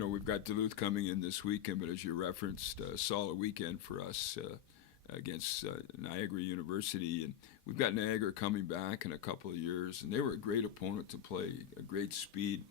we've got Duluth coming in this weekend, but as you referenced, a solid weekend for us against Niagara University. And we've got Niagara coming back in a couple of years, and they were a great opponent to play, a great speed,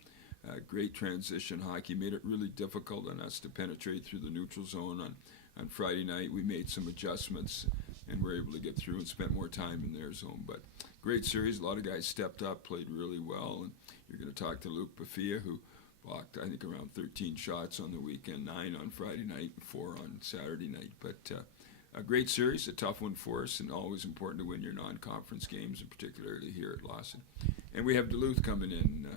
great transition hockey, made it really difficult on us to penetrate through the neutral zone on Friday night. We made some adjustments and were able to get through and spent more time in their zone. But great series. A lot of guys stepped up, played really well. And you're going to talk to Luke Bafia, who blocked, I think, around 13 shots on the weekend, 9 on Friday night, 4 on Saturday night. But a great series, a tough one for us, and always important to win your non-conference games, and particularly here at Lawson. And we have Duluth coming in.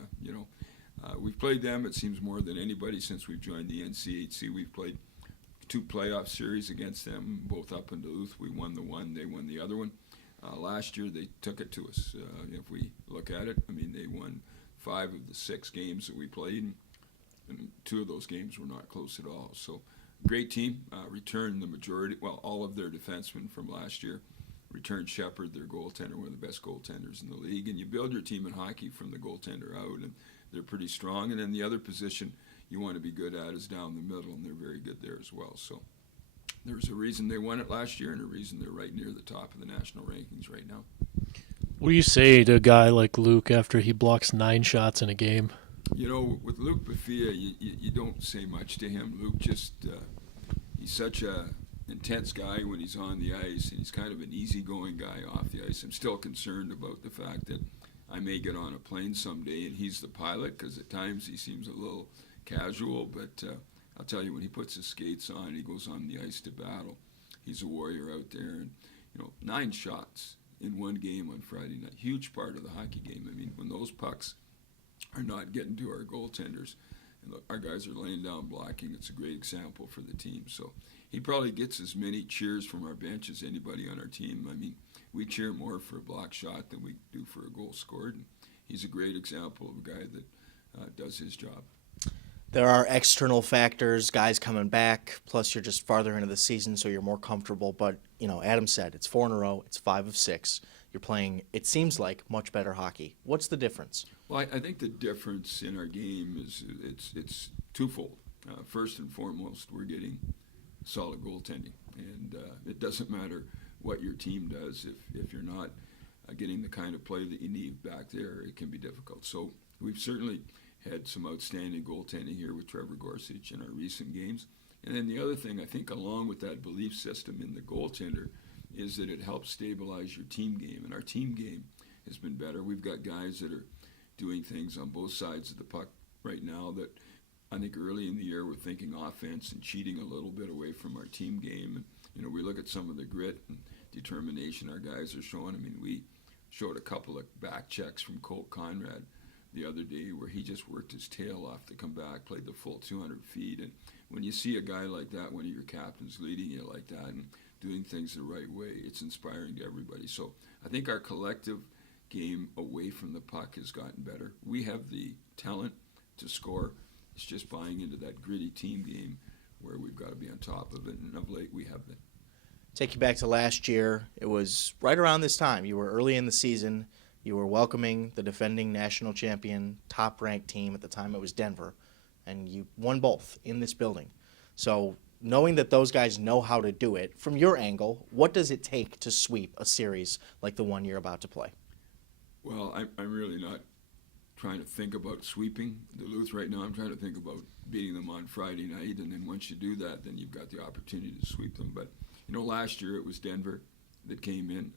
We've played them, it seems, more than anybody since we've joined the NCHC. We've played 2 playoff series against them, both up in Duluth. We won the one, they won the other one. Last year, they took it to us. If we look at it, I mean, they won 5 of the 6 games that we played, and 2 of those games were not close at all. So, great team. Returned the majority, well, all of their defensemen from last year. Returned Shepard, their goaltender, one of the best goaltenders in the league. And you build your team in hockey from the goaltender out, and they're pretty strong. And then the other position you want to be good at is down the middle, and they're very good there as well. So there's a reason they won it last year and a reason they're right near the top of the national rankings right now. What do you say to a guy like Luke after he blocks 9 shots in a game? With Luke Bafia, you don't say much to him. Luke just, he's such a intense guy when he's on the ice, and he's kind of an easygoing guy off the ice. I'm still concerned about the fact that I may get on a plane someday and he's the pilot, because at times he seems a little casual, but I'll tell you, when he puts his skates on, he goes on the ice to battle. He's a warrior out there, and 9 shots in one game on Friday night, huge part of the hockey game. I mean, when those pucks are not getting to our goaltenders, and look, our guys are laying down blocking, it's a great example for the team. So he probably gets as many cheers from our bench as anybody on our team. I mean, we cheer more for a block shot than we do for a goal scored, and he's a great example of a guy that does his job. There are external factors, guys coming back, plus you're just farther into the season, so you're more comfortable. But, Adam said it's 4 in a row, it's 5 of 6. You're playing, it seems like, much better hockey. What's the difference? Well, I think the difference in our game is it's twofold. First and foremost, we're getting solid goaltending, and it doesn't matter what your team does. If you're not getting the kind of play that you need back there, it can be difficult. So we've certainly had some outstanding goaltending here with Trevor Gorsuch in our recent games. And then the other thing, I think, along with that belief system in the goaltender, is that it helps stabilize your team game. And our team game has been better. We've got guys that are doing things on both sides of the puck right now that I think early in the year we're thinking offense and cheating a little bit away from our team game. And, we look at some of the grit and determination our guys are showing. I mean, we showed a couple of back checks from Colt Conrad the other day where he just worked his tail off to come back, played the full 200 feet. And when you see a guy like that, one of your captains leading you like that and doing things the right way, it's inspiring to everybody. So I think our collective game away from the puck has gotten better. We have the talent to score. It's just buying into that gritty team game where we've got to be on top of it, and of late we have been. Take you back to last year. It was right around this time. You were early in the season. You were welcoming the defending national champion, top-ranked team. At the time it was Denver, and you won both in this building. So knowing that those guys know how to do it, from your angle, what does it take to sweep a series like the one you're about to play? Well, I'm really not trying to think about sweeping Duluth right now. I'm trying to think about beating them on Friday night, and then once you do that, then you've got the opportunity to sweep them. But, last year it was Denver that came in.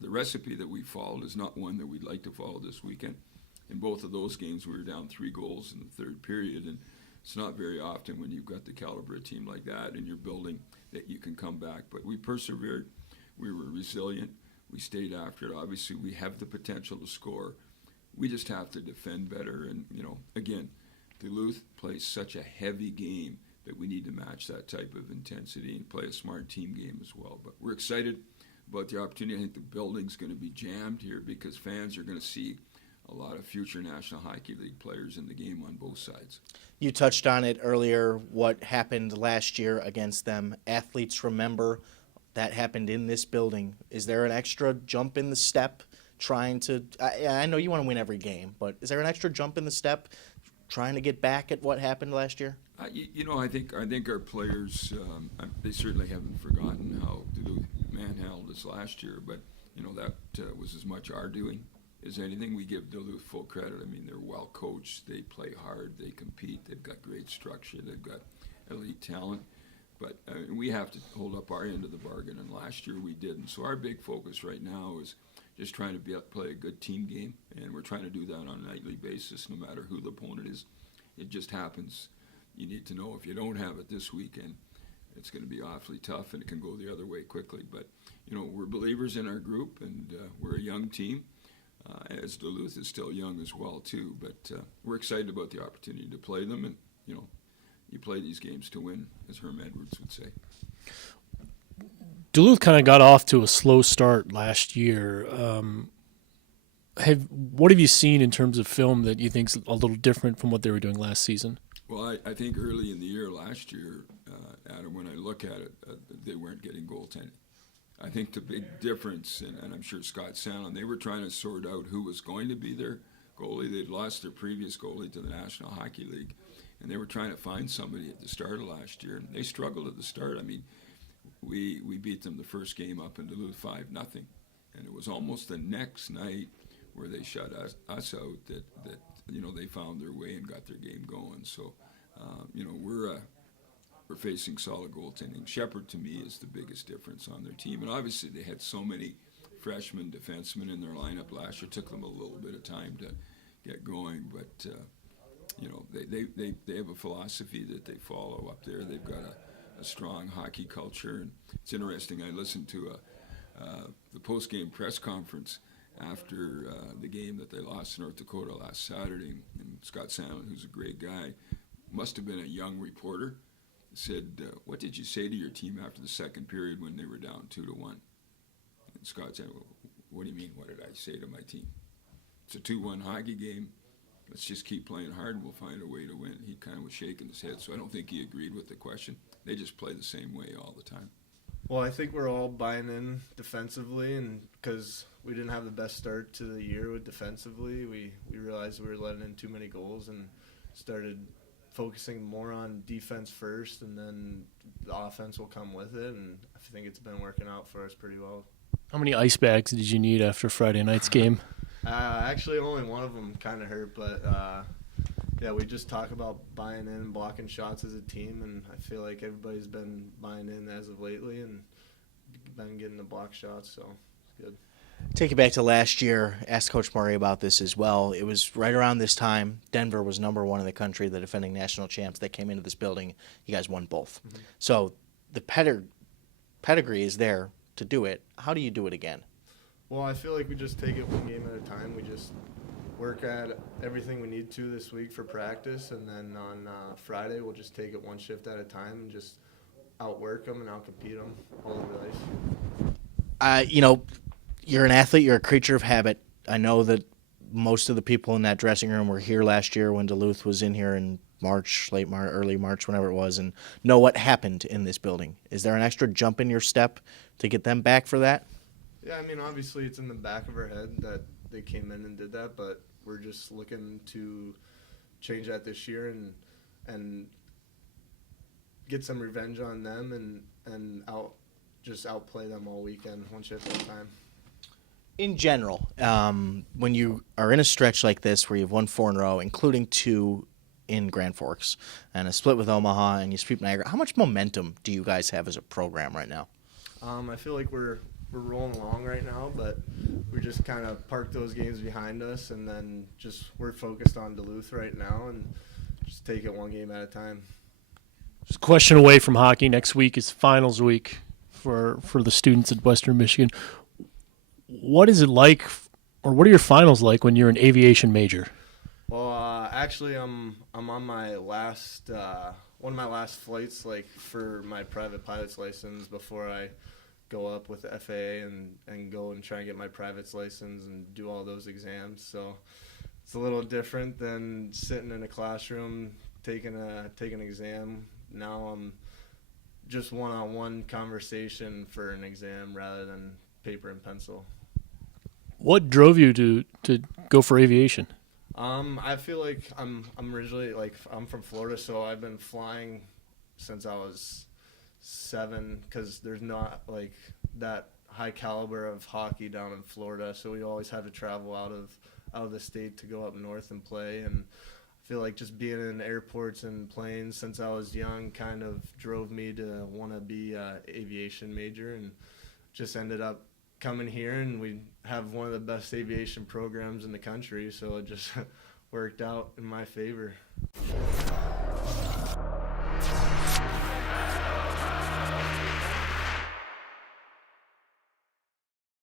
The recipe that we followed is not one that we'd like to follow this weekend. In both of those games, we were down 3 goals in the third period, and it's not very often when you've got the caliber of team like that in your building that you can come back. But we persevered. We were resilient. We stayed after it. Obviously, we have the potential to score. We just have to defend better. And, again, Duluth plays such a heavy game that we need to match that type of intensity and play a smart team game as well. But we're excited about the opportunity. I think the building's going to be jammed here because fans are going to see a lot of future National Hockey League players in the game on both sides. You touched on it earlier, what happened last year against them. Athletes remember that happened in this building. Is there an extra jump in the step trying to – I know you want to win every game, but is there an extra jump in the step trying to get back at what happened last year? I think our players they certainly haven't forgotten how Duluth manhandled us last year, but that was as much our doing as anything. We give Duluth full credit. I mean, they're well coached, they play hard, they compete, they've got great structure, they've got elite talent. But we have to hold up our end of the bargain, and last year we didn't. So our big focus right now is just trying to play a good team game, and we're trying to do that on a nightly basis, no matter who the opponent is. It just happens. You need to know if you don't have it this weekend, it's going to be awfully tough, and it can go the other way quickly. But we're believers in our group, and we're a young team, as Duluth is still young as well too. But we're excited about the opportunity to play them, and you play these games to win, as Herm Edwards would say. Duluth kind of got off to a slow start last year. What have you seen in terms of film that you think's a little different from what they were doing last season? Well, I think early in the year last year, Adam, when I look at it, they weren't getting goaltending. I think the big difference, and I'm sure Scott Sandlin, they were trying to sort out who was going to be their goalie. They'd lost their previous goalie to the National Hockey League, and they were trying to find somebody at the start of last year. And they struggled at the start. I mean, we beat them the first game up in Duluth 5-0, and it was almost the next night where they shut us out that they found their way and got their game going. So we're facing solid goaltending. Shepherd, to me, is the biggest difference on their team, and obviously they had so many freshman defensemen in their lineup last year. It took them a little bit of time to get going, but they have a philosophy that they follow up there. They've got a strong hockey culture, and it's interesting. I listened to the post-game press conference after the game that they lost to North Dakota last Saturday, and Scott Sandlin, who's a great guy, must have been a young reporter, said, "What did you say to your team after the second period when they were down 2-1?" And Scott said, "Well, what do you mean, what did I say to my team? It's a 2-1 hockey game. Let's just keep playing hard and we'll find a way to win." He kind of was shaking his head, so I don't think he agreed with the question. They just play the same way all the time. Well, I think we're all buying in defensively, and because we didn't have the best start to the year with defensively, we realized we were letting in too many goals and started focusing more on defense first, and then the offense will come with it, and I think it's been working out for us pretty well. How many ice bags did you need after Friday night's game? Actually, only one of them kind of hurt, but we just talk about buying in and blocking shots as a team, and I feel like everybody's been buying in as of lately and been getting the block shots, so it's good. Take it back to last year. Asked Coach Murray about this as well. It was right around this time. Denver was number one in the country, the defending national champs. They came into this building. You guys won both. Mm-hmm. So the pedigree is there to do it. How do you do it again? Well, I feel like we just take it one game at a time. We just work at everything we need to this week for practice, and then on Friday we'll just take it one shift at a time and just outwork them and outcompete them all over the ice. You're an athlete. You're a creature of habit. I know that most of the people in that dressing room were here last year when Duluth was in here in March, late March, early March, whenever it was, and know what happened in this building. Is there an extra jump in your step to get them back for that? Yeah, I mean, obviously it's in the back of our head that they came in and did that, but we're just looking to change that this year and get some revenge on them and outplay them all weekend, one shift at a time. In general, when you are in a stretch like this where you've won 4 in a row, including 2 in Grand Forks and a split with Omaha and you sweep Niagara, how much momentum do you guys have as a program right now? I feel like we're rolling along right now, but we just kind of parked those games behind us, and then we're focused on Duluth right now and just take it one game at a time. Just a question away from hockey. Next week is finals week for the students at Western Michigan. What is it like, or what are your finals like when you're an aviation major? Well, actually, I'm on my last one of my last flights, like for my private pilot's license, before I go up with the FAA and go and try and get my private's license and do all those exams. So it's a little different than sitting in a classroom taking an exam. Now I'm just one-on-one conversation for an exam rather than paper and pencil. What drove you to go for aviation? I feel like I'm originally like I'm from Florida, so I've been flying since I was 7 because there's not like that high caliber of hockey down in Florida, so we always had to travel out of the state to go up north and play. And I feel like just being in airports and planes since I was young kind of drove me to want to be a aviation major, and just ended up coming here, and we have one of the best aviation programs in the country, so it just worked out in my favor.